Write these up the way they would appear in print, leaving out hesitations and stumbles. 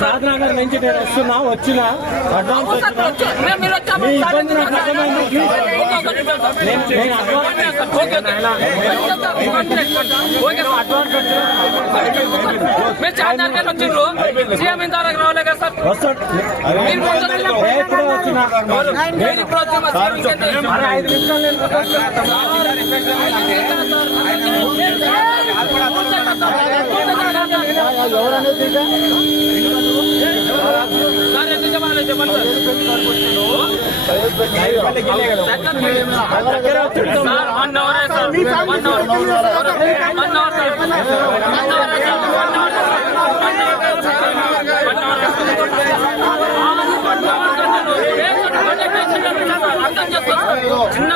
సాధనగర్ నుంచి నేను వస్తున్నా వచ్చిన అడ్వాన్స్ మీ ఇబ్బంది నాకు అర్థమైంది. చిన్న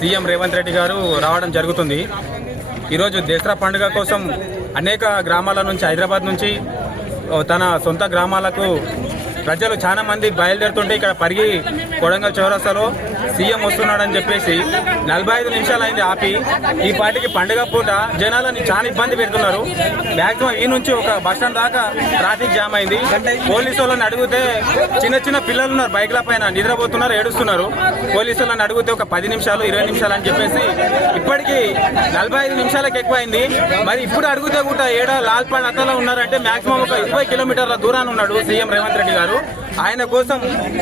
సీఎం రేవంత్ రెడ్డి గారు రావడం జరుగుతుంది. ఈరోజు దసరా పండుగ కోసం అనేక గ్రామాల నుంచి, హైదరాబాద్ నుంచి తన సొంత గ్రామాలకు ప్రజలు చాలా మంది బయలుదేరుతుంటే ఇక్కడ పరిగి కొడంగల్ చౌరస్తాలో సీఎం వస్తున్నాడని చెప్పేసి 45 నిమిషాలు అయింది ఆపి. ఈ పార్టీకి పండుగ పూట జనాలని చాలా ఇబ్బంది పెడుతున్నారు. మ్యాక్సిమం ఈ నుంచి ఒక బస్టాండ్ దాకా ట్రాఫిక్ జామ్ అయింది. పోలీసు వాళ్ళని అడిగితే చిన్న చిన్న పిల్లలు ఉన్నారు బైక్ల పైన నిద్రపోతున్నారు, ఏడుస్తున్నారు. పోలీసు వాళ్ళని అడిగితే ఒక 10 నిమిషాలు 20 నిమిషాలు అని చెప్పేసి ఇప్పటికీ 45 నిమిషాలకు ఎక్కువైంది. మరి ఇప్పుడు అడిగితే కూడా ఏడా లాల్పాడ్ అతలో ఉన్నారంటే మ్యాక్సిమం ఒక 20 కిలోమీటర్ల దూరాన్ని ఉన్నాడు సీఎం రేవంత్ రెడ్డి గారు. ఆయన కోసం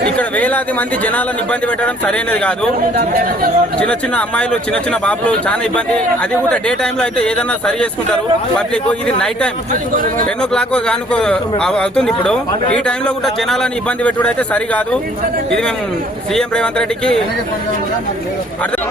ఇక్కడ వేలాది మంది జనాలను ఇబ్బంది పెట్టడం సరైనది కాదు. చిన్న చిన్న అమ్మాయిలు, చిన్న చిన్న బాబులు చాలా ఇబ్బంది. అది కూడా డే టైంలో అయితే ఏదన్నా సరి చేసుకుంటారు పబ్లిక్. ఇది నైట్ టైం 10 o'clock కానుకో అవుతుంది. ఇప్పుడు ఈ టైంలో కూడా జనాలను ఇబ్బంది పెట్టుడు అయితే సరి కాదు. ఇది మేము సీఎం రేవంత్ రెడ్డికి అర్థం